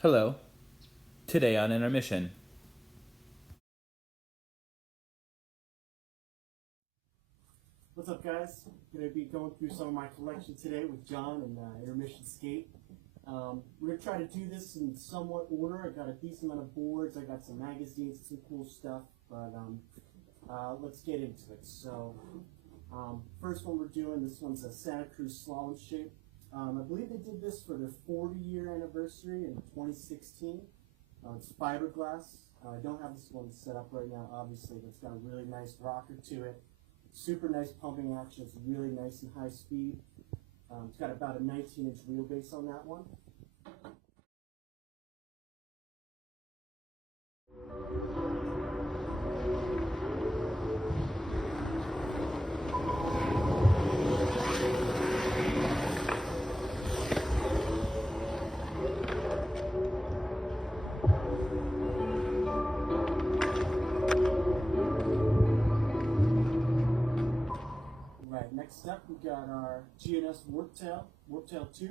Hello. Today on Intermission. What's up, guys? Gonna be going through some of my collection today with John and Intermission Skate. We're gonna try to do this in somewhat order. I got a decent amount of boards. I got some magazines, some cool stuff. But let's get into it. So, first one we're doing. This one's a Santa Cruz slalom shape. I believe they did this for their 40-year anniversary in 2016. It's fiberglass. I don't have this one set up right now, obviously, but it's got a really nice rocker to it. Super nice pumping action. It's really nice and high speed. It's got about a 19-inch wheelbase on that one. Right, next up we got our G&S Warptail 2.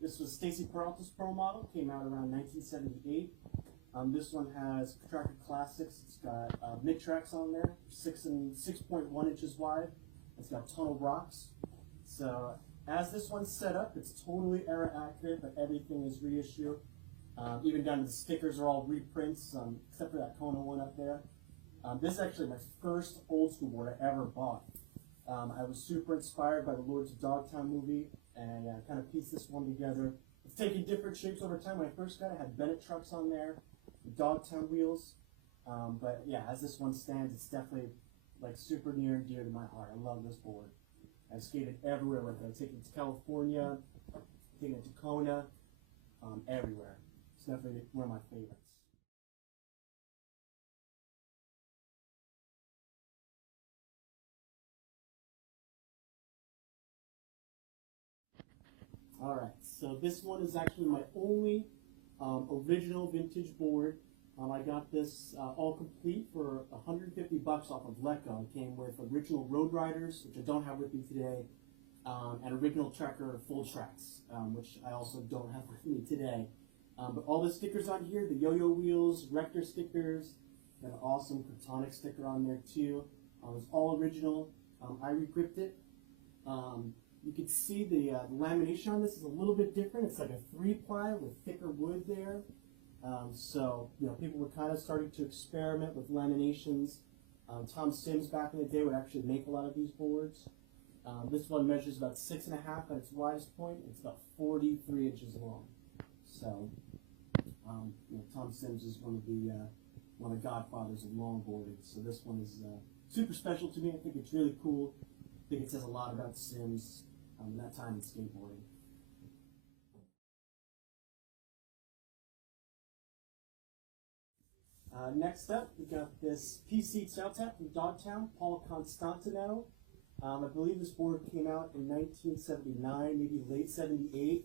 This was Stacy Peralta's pro model, came out around 1978. This one has Contractor Classics. It's got mid-tracks on there, 6.1 inches wide. It's got tunnel rocks. So as this one's set up, it's totally era accurate, but everything is reissue. Even down to the stickers are all reprints, except for that Kona one up there. This is actually my first old school board I ever bought. I was super inspired by the Lords of Dogtown movie, and kind of pieced this one together. It's taken different shapes over time. When I first got it, had Bennett trucks on there, the Dogtown wheels. But yeah, as this one stands, it's definitely like super near and dear to my heart. I love this board. I've skated everywhere with it. I've taken it to California, taken it to Kona, everywhere. It's definitely one of my favorites. All right, so this one is actually my only original vintage board. I got this all complete for 150 bucks off of Lecco. It came with original Road Riders, which I don't have with me today, and original Trekker full tracks, which I also don't have with me today. But all the stickers on here, the yo-yo wheels, Rector stickers, got an awesome Kryptonic sticker on there too. It's all original. I regripped it. You can see the lamination on this is a little bit different. It's like a 3-ply with thicker wood there. So, people were kind of starting to experiment with laminations. Tom Sims back in the day would actually make a lot of these boards. This one measures about 6.5 at its widest point. It's about 43 inches long. So, Tom Sims is one of the godfathers of longboarding. So this one is super special to me. I think it's really cool. I think it says a lot about Sims that time in skateboarding. Next up, we got this PC tail tap from Dogtown, Paul Constantino. I believe this board came out in 1979, maybe late 78.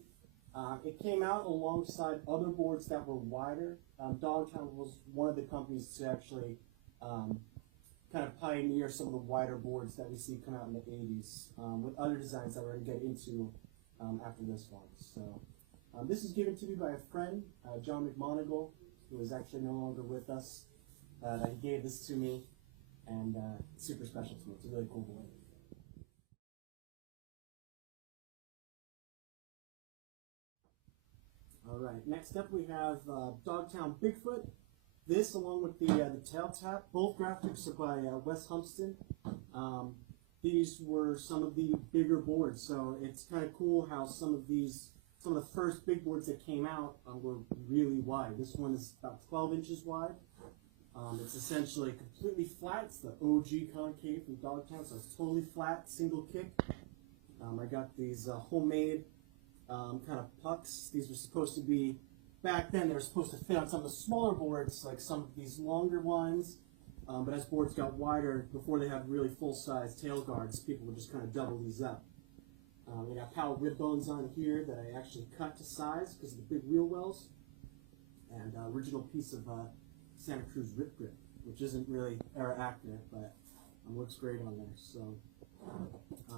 It came out alongside other boards that were wider. Dogtown was one of the companies to actually kind of pioneer some of the wider boards that we see come out in the 80s with other designs that we're going to get into after this one. So this is given to me by a friend, John McMonigal, who is actually no longer with us. He gave this to me, and it's super special to me. It's a really cool board. All right, next up we have Dogtown Bigfoot. This, along with the tail tap, both graphics are by Wes Humpston. These were some of the bigger boards, so it's kind of cool how some of the first big boards that came out were really wide. This one is about 12 inches wide. It's essentially completely flat. It's the OG Concave from Dogtown, so it's totally flat, single kick. I got these homemade kind of pucks. These were supposed to be, back then, they were supposed to fit on some of the smaller boards, like some of these longer ones. But as boards got wider, before they had really full-size tail guards, people would just kind of double these up. They got Powell rib bones on here that I actually cut to size because of the big wheel wells. And original piece of Santa Cruz rip grip, which isn't really era accurate, but looks great on there. So,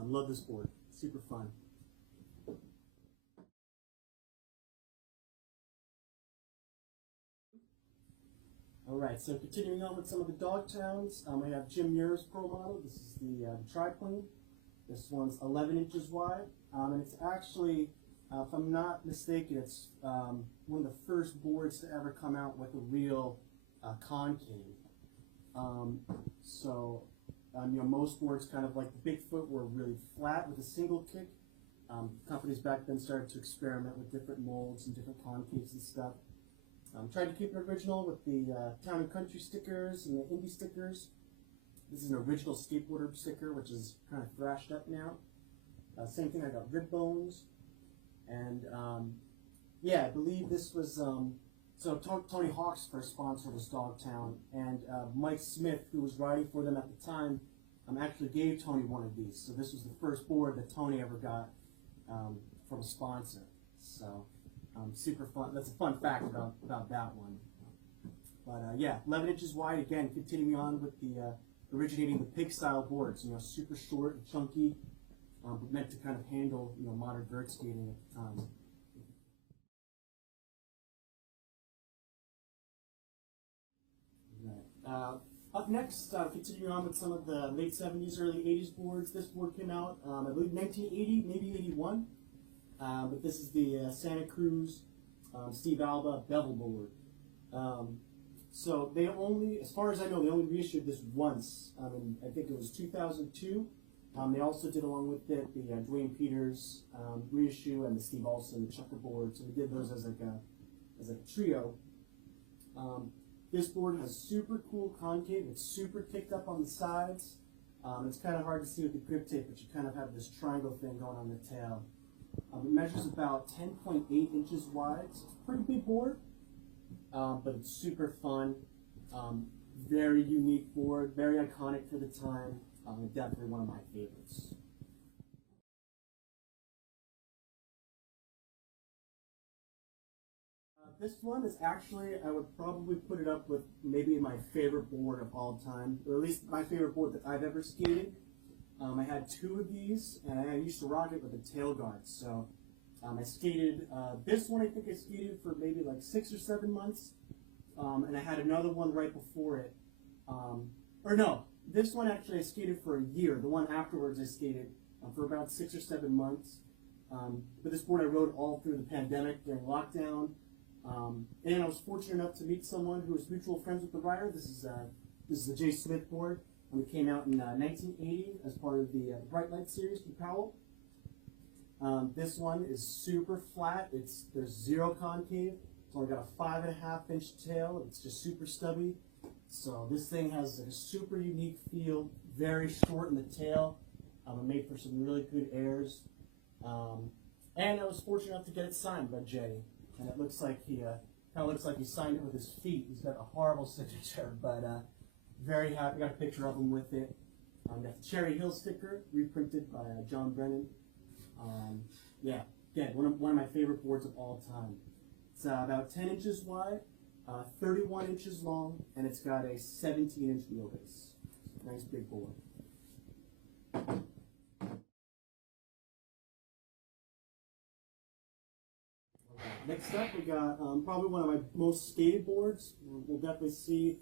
love this board. Super fun. Alright, so continuing on with some of the Dogtowns, I have Jim Muir's Pro Model. This is the triplane. This one's 11 inches wide, and it's actually, if I'm not mistaken, it's one of the first boards to ever come out with a real concave. You know, most boards, kind of like the Bigfoot, were really flat with a single kick. Companies back then started to experiment with different molds and different concaves and stuff. Tried to keep it original with the Town and Country stickers and the Indie stickers. This is an original skateboarder sticker, which is kind of thrashed up now. Same thing, I got rib bones. And yeah, I believe this was, so Tony Hawk's first sponsor was Dogtown, and Mike Smith, who was riding for them at the time, actually gave Tony one of these. So this was the first board that Tony ever got from a sponsor. So super fun. That's a fun fact about that one. But yeah, 11 inches wide. Again, continuing on with the originating the pig style boards. You know, super short and chunky, but meant to kind of handle, you know, modern vert skating at the time. Up next, continuing on with some of the late 70s, early 80s boards. This board came out, I believe, 1980, maybe 81. But this is the Santa Cruz Steve Alba bevel board. So they only, as far as I know, they only reissued this once. I think it was 2002. They also did, along with it, the Dwayne Peters reissue and the Steve Olson checkerboard. So we did those as like a trio. This board has super cool concave. It's super kicked up on the sides. It's kind of hard to see with the grip tape, but you kind of have this triangle thing going on the tail. It measures about 10.8 inches wide. So it's a pretty big board, but it's super fun. Very unique board, very iconic for the time. Definitely one of my favorites. This one is actually, I would probably put it up with maybe my favorite board of all time, or at least my favorite board that I've ever skated. I had two of these, and I used to rock it with a tail guard. So I skated, this one I think I skated for maybe like 6 or 7 months, and I had another one right before it. Or no, this one actually I skated for a year. The one afterwards I skated for about 6 or 7 months. But this board I rode all through the pandemic during lockdown. And I was fortunate enough to meet someone who was mutual friends with the rider. This is the J. Smith board. It came out in 1980 as part of the Bright Light series from Powell. This one is super flat. There's zero concave. It's only got a 5.5 inch tail. It's just super stubby. So this thing has a super unique feel. Very short in the tail. Made for some really good airs. And I was fortunate enough to get it signed by Jay. And it looks like he kind of looks like he signed it with his feet. He's got a horrible signature, but very happy. Got a picture of him with it. Got the Cherry Hill sticker reprinted by John Brennan. Yeah, again, one of my favorite boards of all time. It's about 10 inches wide, 31 inches long, and it's got a 17-inch wheelbase. Nice big board. Next up, we got probably one of my most skated boards. We'll definitely see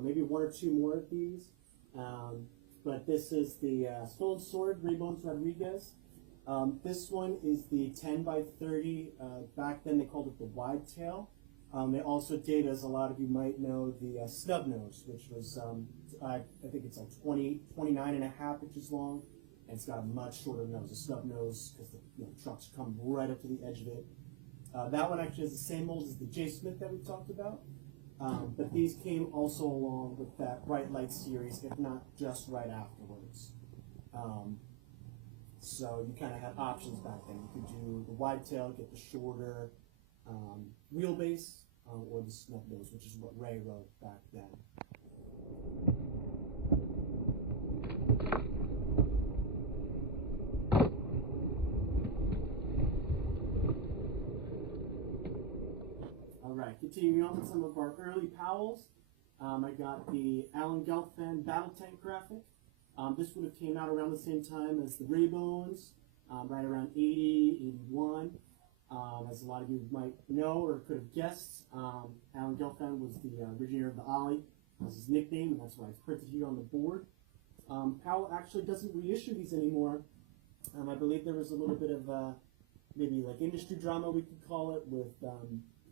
maybe one or two more of these. But this is the Stolen Sword, Ray Bones Rodriguez. This one is the 10 by 30. Back then they called it the wide tail. They also did, as a lot of you might know, the snub nose, which was, I think it's like 29.5 inches long. And it's got a much shorter nose, a snub nose, because the trucks come right up to the edge of it. That one actually has the same mold as the J. Smith that we talked about, but these came also along with that Bright Light series, if not just right afterwards. So you kind of had options back then. You could do the wide tail, get the shorter wheelbase, or the snub nose, which is what Ray wrote back then. Alright, continuing on with some of our early Powells. I got the Alan Gelfand Battle Tank graphic. This would have came out around the same time as the Ray Bones, right around 80, 81. As a lot of you might know or could have guessed, Alan Gelfand was the originator of the Ollie. That's his nickname, and that's why it's printed here on the board. Powell actually doesn't reissue these anymore. I believe there was a little bit of maybe like industry drama, we could call it, with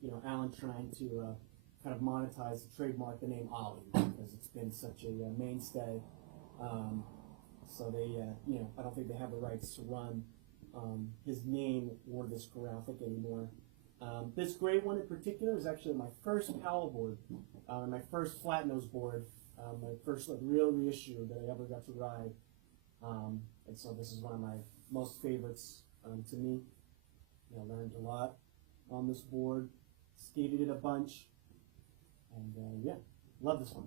you know, Alan trying to kind of monetize the trademark, the name Ollie, because it's been such a mainstay. So they, you know, I don't think they have the rights to run his name or this graphic anymore. This gray one in particular is actually my first Powell board, my first flat nose board, my first like real reissue that I ever got to ride. And so this is one of my most favorites to me. You know, learned a lot on this board, skated it a bunch, and yeah, love this one.